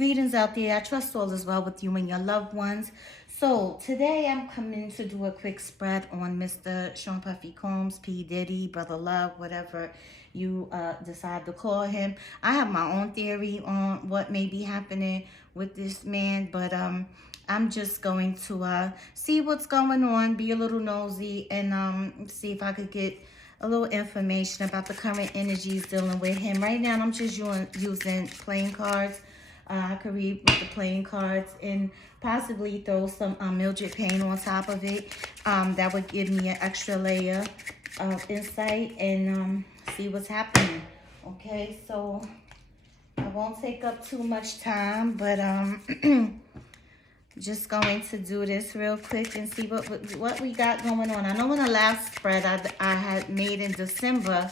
Greetings out there. I trust all is well with you and your loved ones. So today I'm coming to do a quick spread on Mr. Sean Puffy Combs, P. Diddy, Brother Love, whatever you decide to call him. I have my own theory on what may be happening with this man, but I'm just going to see what's going on, be a little nosy, and see if I could get a little information about the current energies dealing with him. Right now, I'm just using playing cards. I could read with the playing cards and possibly throw some Mildred paint on top of it. That would give me an extra layer of insight and see what's happening. Okay, so I won't take up too much time, but just going to do this real quick and see what we got going on. I know in the last spread I had made in December,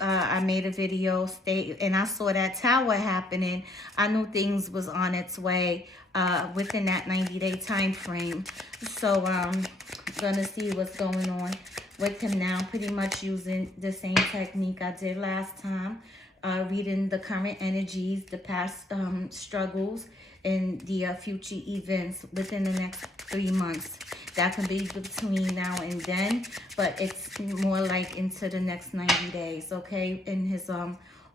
I made a video and I saw that tower happening. I knew things was on its way within that 90-day time frame. So gonna see what's going on with him now. Pretty much using the same technique I did last time. Reading the current energies, the past struggles, and the future events within the next 3 months. That can be between now and then, but it's more like into the next 90 days, okay? In his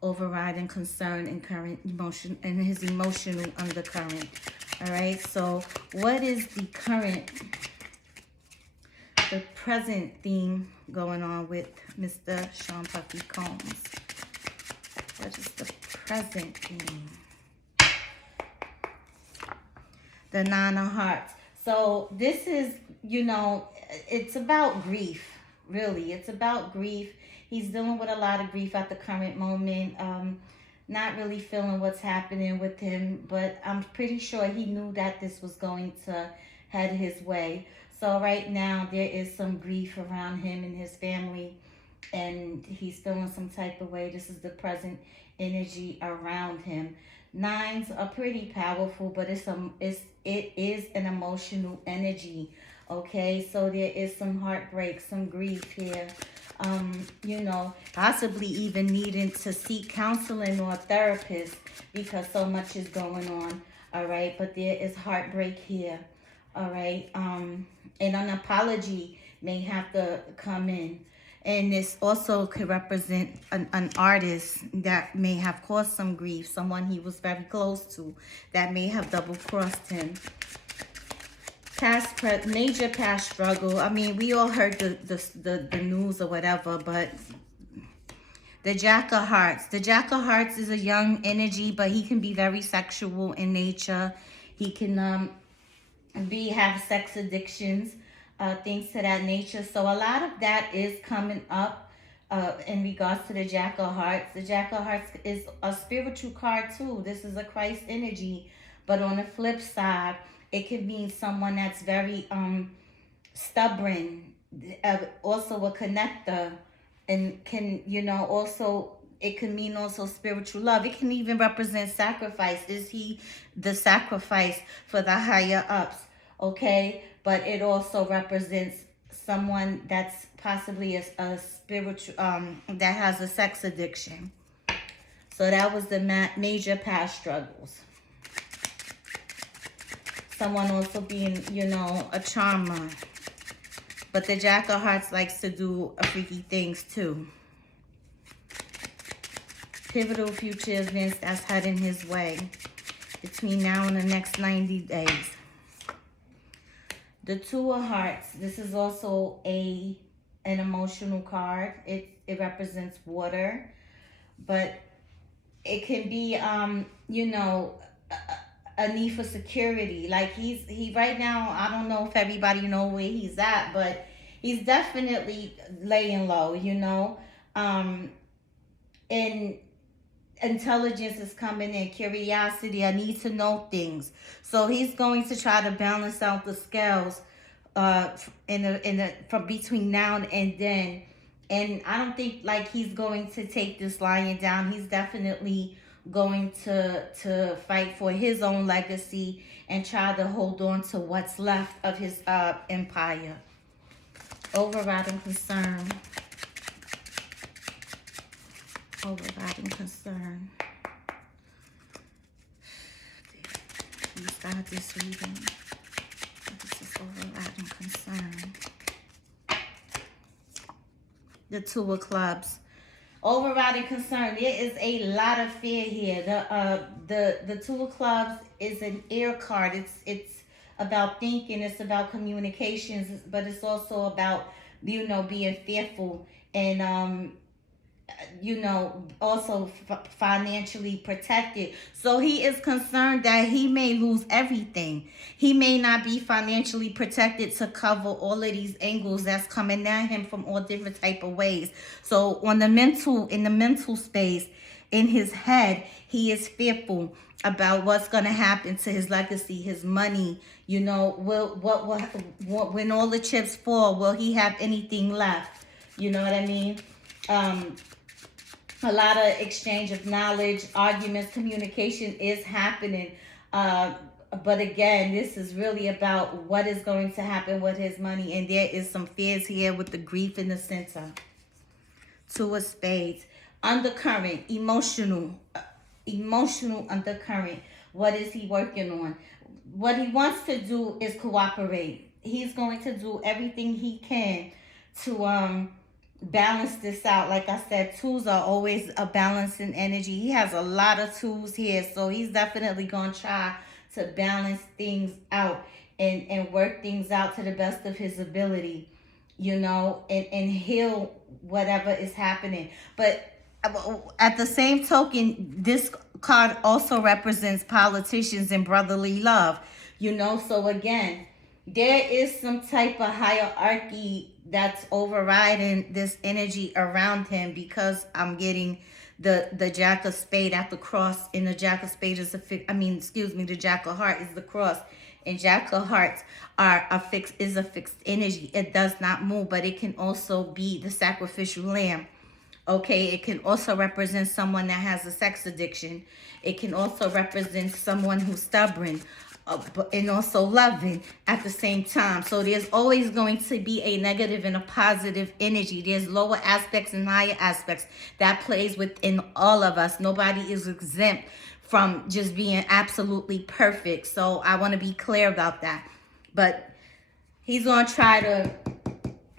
overriding concern and current emotion and his emotional undercurrent. All right, so what is the present theme going on with Mr. Sean Puffy Combs? What is the present theme? The Nine of Hearts. So this is, it's about grief, really. It's about grief. He's dealing with a lot of grief at the current moment. Not really feeling what's happening with him, but I'm pretty sure he knew that this was going to head his way. So right now there is some grief around him and his family, and he's feeling some type of way. This is the present energy around him. Nines are pretty powerful, but it is an emotional energy. Okay, so there is some heartbreak, some grief here. Possibly even needing to seek counseling or a therapist because so much is going on. All right, but there is heartbreak here. All right, and an apology may have to come in. And this also could represent an artist that may have caused some grief, someone he was very close to that may have double-crossed him. Major past struggle. I mean, we all heard the news or whatever, but the Jack of Hearts. The Jack of Hearts is a young energy, but he can be very sexual in nature. He can have sex addictions. Things to that nature. So a lot of that is coming up in regards to the Jack of Hearts. The Jack of Hearts is a spiritual card too. This is a Christ energy. But on the flip side, it could mean someone that's very stubborn, also a connector, and can, also it can mean also spiritual love. It can even represent sacrifice. Is he the sacrifice for the higher ups? Okay, but it also represents someone that's possibly a spiritual, that has a sex addiction. So that was the major past struggles. Someone also being, a charmer. But the Jack of Hearts likes to do freaky things too. Pivotal future events that's heading his way between now and the next 90 days. The Two of Hearts. This is also an emotional card. It represents water, but it can be a need for security. Like he right now, I don't know if everybody know where he's at, but he's definitely laying low. And intelligence is coming in, curiosity. I need to know things. So he's going to try to balance out the scales from between now and then. And I don't think like he's going to take this lying down. He's definitely going to fight for his own legacy and try to hold on to what's left of his empire. Overriding concern. Overriding concern. please, God, this reading. This is overriding concern. The Two of Clubs. Overriding concern. There is a lot of fear here. The Two of Clubs is an air card. It's about thinking. It's about communications, but it's also about being fearful and also financially protected. So he is concerned that he may lose everything. He may not be financially protected to cover all of these angles that's coming at him from all different type of ways. So in the mental space, in his head, he is fearful about what's going to happen to his legacy, his money. When all the chips fall, will he have anything left? You know what I mean? A lot of exchange of knowledge, arguments, communication is happening. But again, this is really about what is going to happen with his money. And there is some fears here with the grief in the center. Two of Spades. Undercurrent, emotional undercurrent. What is he working on? What he wants to do is cooperate. He's going to do everything he can to balance this out. Like I said, twos are always a balancing energy. He has a lot of twos here, so he's definitely going to try to balance things out and work things out to the best of his ability, and heal whatever is happening. But at the same token, this card also represents politicians and brotherly love, so again, there is some type of hierarchy that's overriding this energy around him, because I'm getting the Jack of Spade at the cross, and the Jack of Spade is the Jack of Heart is the cross, and Jack of Hearts is a fixed energy. It does not move, but it can also be the sacrificial lamb. Okay, it can also represent someone that has a sex addiction. It can also represent someone who's stubborn, and also loving at the same time. So there's always going to be a negative and a positive energy. There's lower aspects and higher aspects that plays within all of us. Nobody is exempt from just being absolutely perfect. So I want to be clear about that. But he's going to try to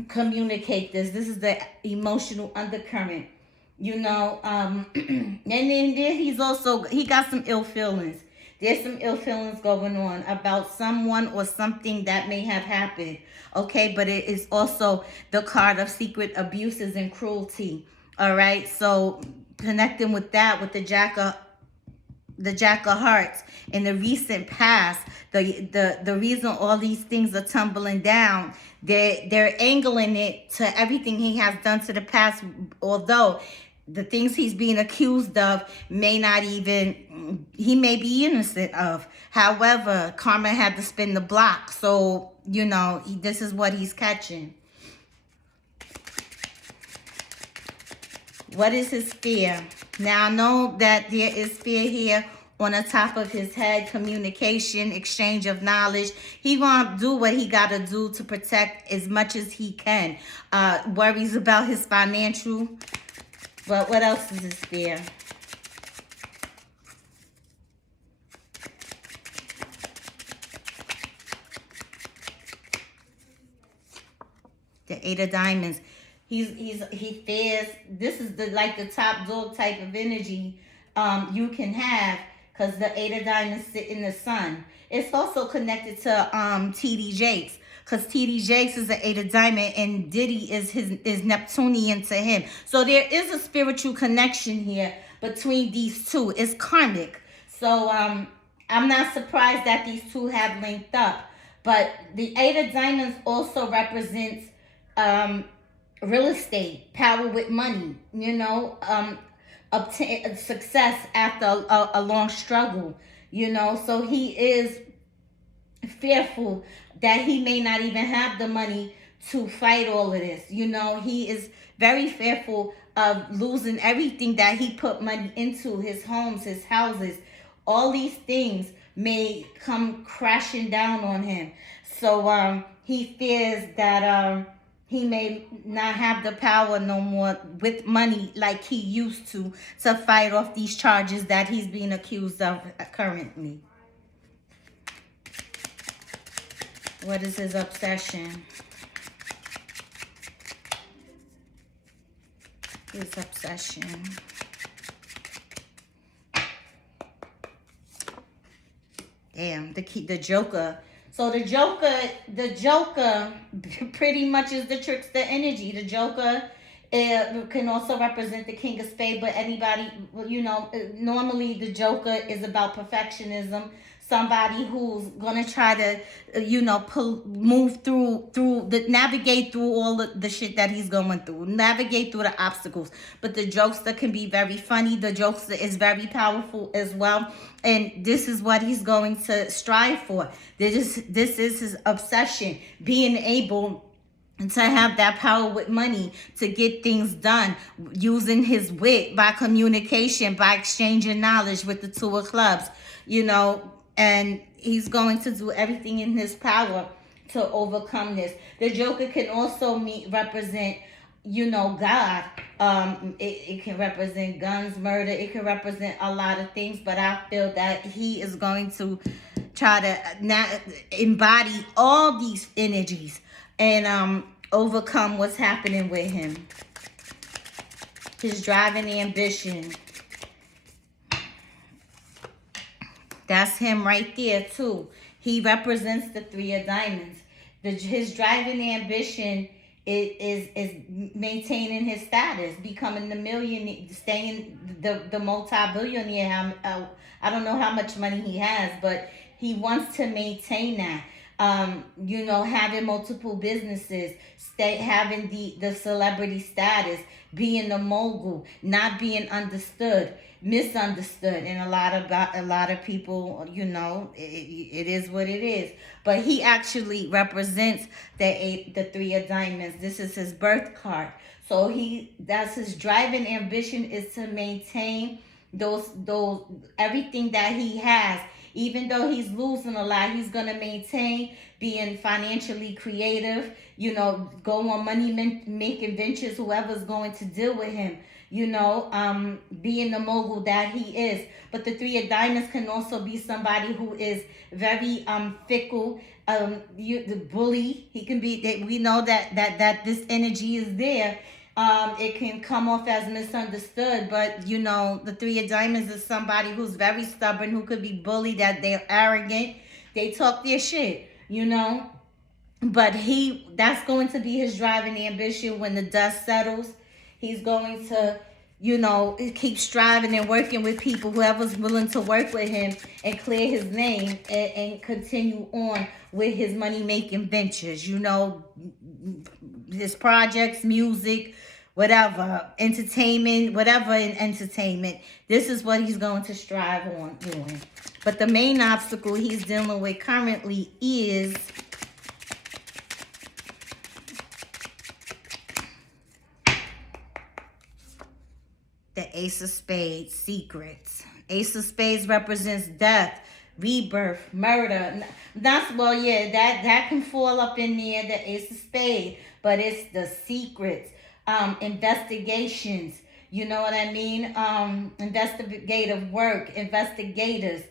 communicate this. This is the emotional undercurrent, and then he got some ill feelings. There's some ill feelings going on about someone or something that may have happened. Okay, but it is also the card of secret abuses and cruelty. All right, so connecting with that, with the Jack of Hearts in the recent past, the reason all these things are tumbling down, they're angling it to everything he has done to the past, although the things he's being accused of he may be innocent of. However, karma had to spin the block, so this is what he's catching. What is his fear? Now I know that there is fear here on the top of his head. Communication, exchange of knowledge. He gonna do what he gotta do to protect as much as he can. Worries about his financial. But what else is his fear? The Eight of Diamonds. He fears. This is the top dog type of energy you can have, because the Eight of Diamonds sit in the sun. It's also connected to T.D. Jakes, because T.D. Jakes is the Eight of Diamond and Diddy is Neptunian to him. So there is a spiritual connection here between these two. It's karmic. So I'm not surprised that these two have linked up. But the Eight of Diamonds also represents real estate, power with money, obtain success after a long struggle, so he is fearful that he may not even have the money to fight all of this. He is very fearful of losing everything that he put money into, his homes, his houses. All these things may come crashing down on him. So he fears that he may not have the power no more with money like he used to fight off these charges that he's being accused of currently. What is his obsession? His obsession. Damn, the Joker. So the Joker pretty much is the trickster energy. The Joker can also represent the King of Spades, but anybody, normally the Joker is about perfectionism. Somebody who's gonna try to, move navigate through all the shit that he's going through, navigate through the obstacles. But the jokester can be very funny. The jokester is very powerful as well, and this is what he's going to strive for. This is his obsession, being able to have that power with money to get things done, using his wit by communication, by exchanging knowledge with the Two of Clubs, and he's going to do everything in his power to overcome this. The Joker can also represent, God. It can represent guns, murder. It can represent a lot of things, but I feel that he is going to try to embody all these energies and overcome what's happening with him. His drive and ambition. That's him right there too. He represents the Three of Diamonds. His drive and ambition is maintaining his status, becoming the millionaire, staying the multi-billionaire. I don't know how much money he has, but he wants to maintain that. Having multiple businesses, having the celebrity status, being the mogul, not being misunderstood, and a lot of people, it is what it is. But he actually represents the Three of Diamonds. This is his birth card. So that's his drive and ambition, is to maintain those everything that he has. Even though he's losing a lot, he's going to maintain being financially creative, go on money-making ventures, whoever's going to deal with him, being the mogul that he is. But the Three of Diamonds can also be somebody who is very fickle, the bully. He can be, we know that this energy is there. It can come off as misunderstood, but the Three of Diamonds is somebody who's very stubborn, who could be bullied, that they're arrogant, they talk their shit, but that's going to be his drive and ambition. When the dust settles, he's going to keep striving and working with people, whoever's willing to work with him, and clear his name and continue on with his money-making ventures, his projects, music, whatever, entertainment, whatever in entertainment. This is what he's going to strive on doing. But the main obstacle he's dealing with currently is the Ace of Spades, secrets. Ace of Spades represents death, rebirth, murder. That can fall up in there, the Ace of Spades. But it's the secrets, investigations. You know what I mean? Investigative work, investigators,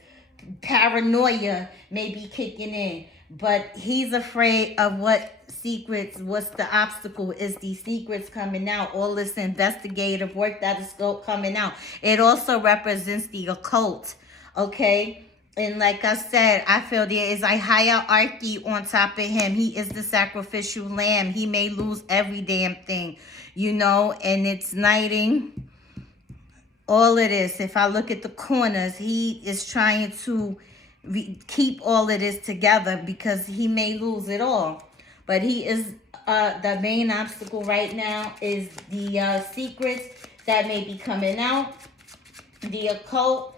paranoia may be kicking in. But he's afraid of what's the obstacle is these secrets coming out, all this investigative work that is coming out. It also represents the occult, okay? And like I said, I feel there is a hierarchy on top of him. He is the sacrificial lamb. He may lose every damn thing, and it's knighting. All of this, if I look at the corners, he is trying to keep all of this together because he may lose it all. But he is, the main obstacle right now is the secrets that may be coming out, the occult,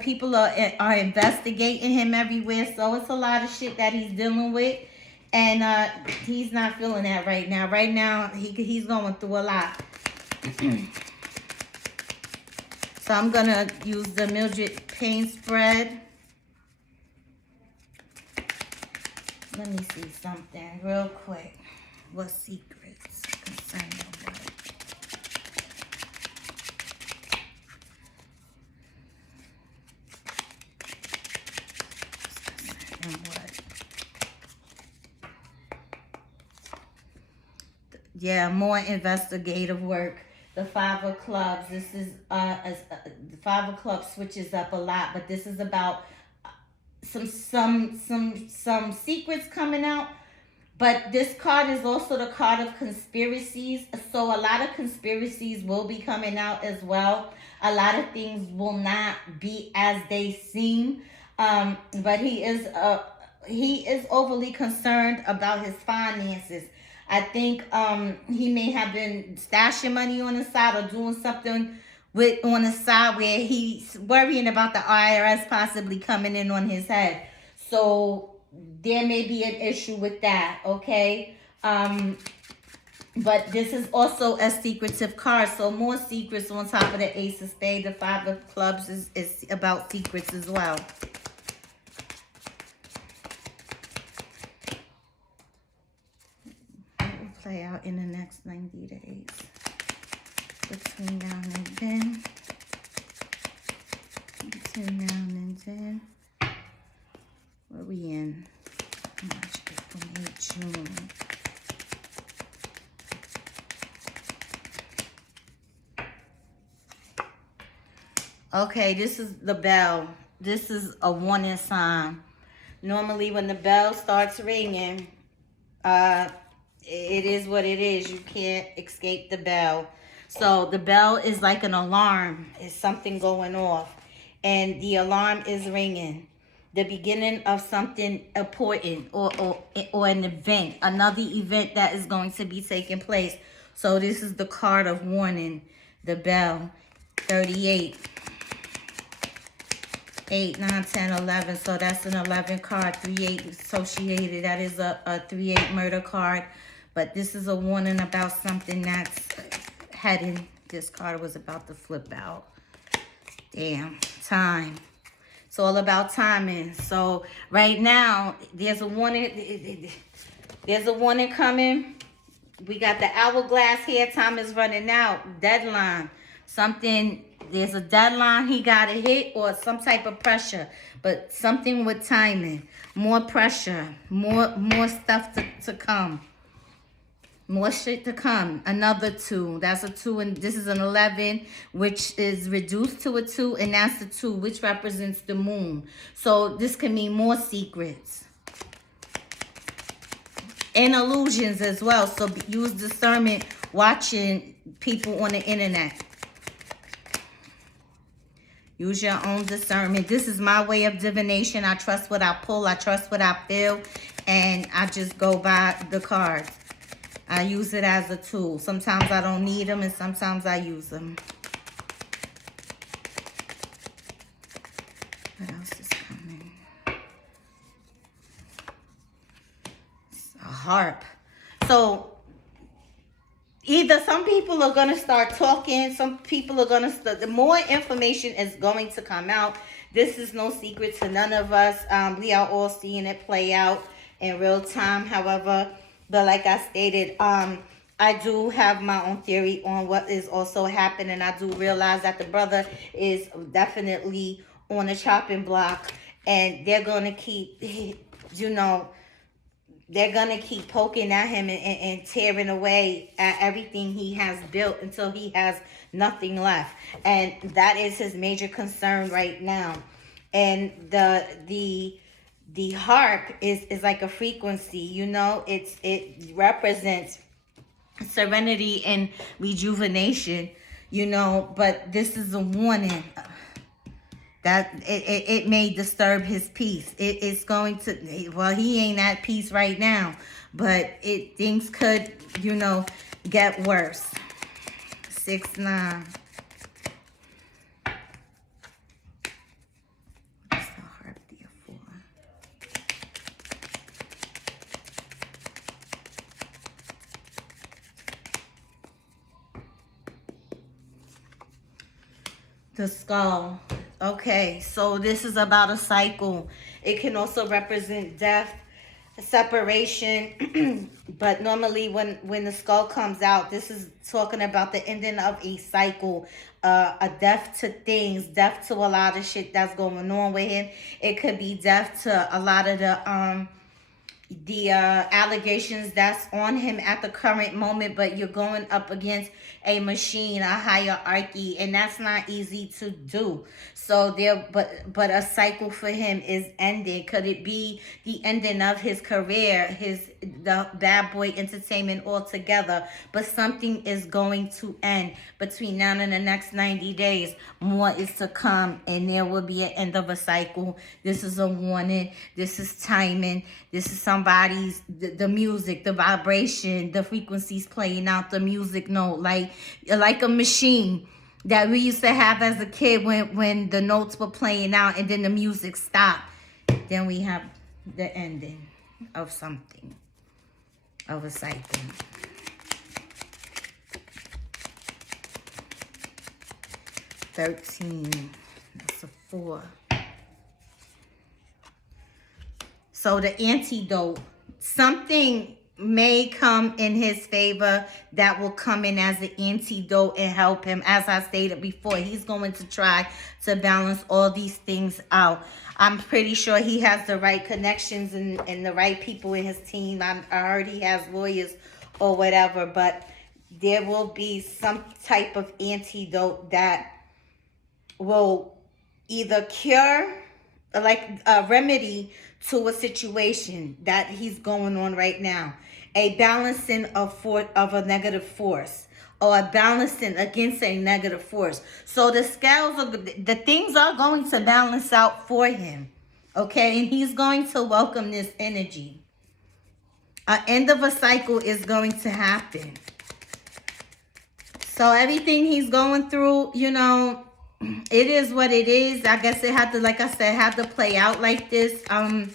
people are investigating him everywhere. So it's a lot of shit that he's dealing with, and he's not feeling that right now. Right now, he's going through a lot. So I'm gonna use the Mildred paint spread. Let me see something real quick. What secrets concerning what? what? Yeah, more investigative work. The Five of Clubs. This is the Five of Clubs switches up a lot, but this is about some secrets coming out. But this card is also the card of conspiracies. So a lot of conspiracies will be coming out as well. A lot of things will not be as they seem. But he is overly concerned about his finances. I think he may have been stashing money on the side or doing something on the side where he's worrying about the IRS possibly coming in on his head. So there may be an issue with that, okay? But this is also a secretive card, so more secrets on top of the Ace of Spades. The Five of Clubs is about secrets as well. What will play out in the next 90 days between now and then? Between now and then. Where are we in? March, April, May, June. Okay, this is the bell. This is a warning sign. Normally when the bell starts ringing, it is what it is. You can't escape the bell. So the bell is like an alarm. It's something going off. And the alarm is ringing. The beginning of something important or an event, another event that is going to be taking place. So this is the card of warning, the bell, 38, 8, 9, 10, 11. So that's an 11 card, 3-8 associated. That is a 3-8 murder card. But this is a warning about something that's heading. This card was about to flip out. Damn, time. It's all about timing. So right now, there's a warning. There's a warning coming. We got the hourglass here. Time is running out. Deadline. Something. There's a deadline he got to hit or some type of pressure. But something with timing. More pressure. More stuff to come. More shit to come. Another 2. That's a 2. And this is an 11, which is reduced to a 2. And that's a 2, which represents the moon. So this can mean more secrets. And illusions as well. So use discernment watching people on the internet. Use your own discernment. This is my way of divination. I trust what I pull. I trust what I feel. And I just go by the cards. I use it as a tool. Sometimes I don't need them and sometimes I use them. What else is coming? It's a harp. So either some people are going to start talking. Some people are going to start. The more information is going to come out. This is no secret to none of us. We are all seeing it play out in real time. However, but like I stated, I do have my own theory on what is also happening. I do realize that the brother is definitely on a chopping block. And they're going to keep, they're going to keep poking at him and tearing away at everything he has built until he has nothing left. And that is his major concern right now. And the harp is like a frequency, it represents serenity and rejuvenation, but this is a warning that it may disturb his peace. It's going to, well, he ain't at peace right now, but things could, get worse. 6, 9. The skull. Okay, so this is about a cycle. It can also represent death, separation. But normally when the skull comes out, this is talking about the ending of a cycle, a death to things, death to a lot of shit that's going on with him. It could be death to a lot of the allegations that's on him at the current moment, but you're going up against a machine, a hierarchy, and that's not easy to do. So there, but a cycle for him is ending. Could it be the ending of his career, the Bad Boy Entertainment altogether? But something is going to end between now and the next 90 days. More is to come, and there will be an end of a cycle. This is a warning. This is timing. This is somebody's, the music, the vibration, the frequencies playing out the music note, like a machine that we used to have as a kid when the notes were playing out and then the music stopped. Then we have the ending of something, of a cycle. $13. That's a 4. So the antidote, something may come in his favor that will come in as the antidote and help him. As I stated before, he's going to try to balance all these things out. I'm pretty sure he has the right connections and the right people in his team. I heard he has lawyers or whatever, but there will be some type of antidote that will either cure, like a remedy to a situation that he's going on right now, a balancing of a negative force, or a balancing against a negative force. So the scales of the things are going to balance out for him, okay? And he's going to welcome this energy. An end of a cycle is going to happen. So everything he's going through, you know, it is what it is. I guess it had to, like I said, have to play out like this. I'm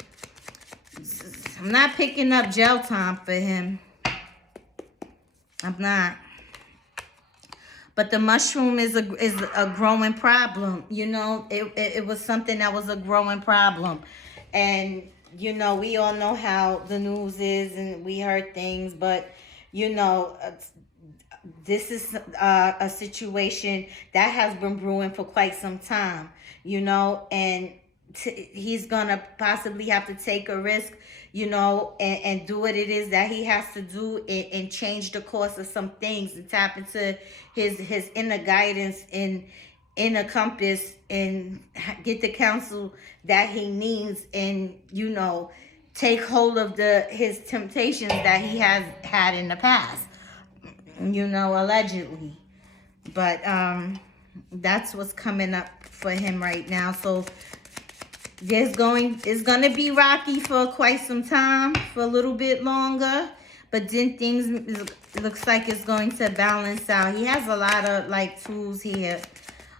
not picking up jail time for him. I'm not. But the mushroom is a growing problem. You know, it was something that was a growing problem. And, you know, we all know how the news is and we heard things. But, you know, this is a situation that has been brewing for quite some time, you know, and he's going to possibly have to take a risk, you know, and do what it is that he has to do and change the course of some things and tap into his inner guidance and inner compass and get the counsel that he needs and, you know, take hold of his temptations that he has had in the past. You know, allegedly. But that's what's coming up for him right now. So it's going to be rocky for quite some time, for a little bit longer. But then things looks like it's going to balance out. He has a lot of like tools here.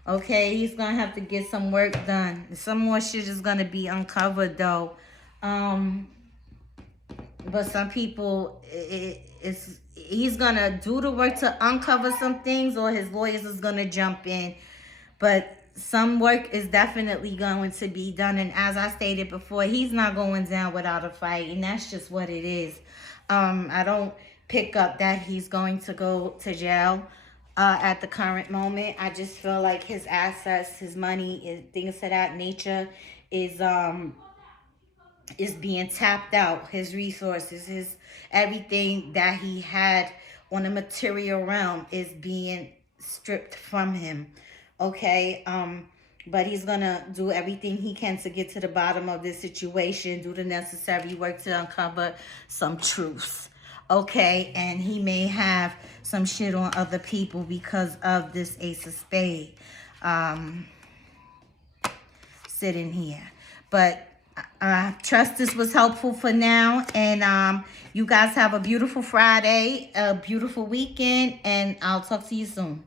Okay, he's going to have to get some work done. Some more shit is going to be uncovered though. But some people, he's going to do the work to uncover some things, or his lawyers is going to jump in. But some work is definitely going to be done. And as I stated before, he's not going down without a fight. And that's just what it is. I don't pick up that he's going to go to jail at the current moment. I just feel like his assets, his money, things of that nature is being tapped out. His resources, his everything that he had on the material realm is being stripped from him. Okay, but he's gonna do everything he can to get to the bottom of this situation, do the necessary work to uncover some truths. Okay, and he may have some shit on other people because of this Ace of Spades sitting here. But I trust this was helpful for now. And you guys have a beautiful Friday, a beautiful weekend, and I'll talk to you soon.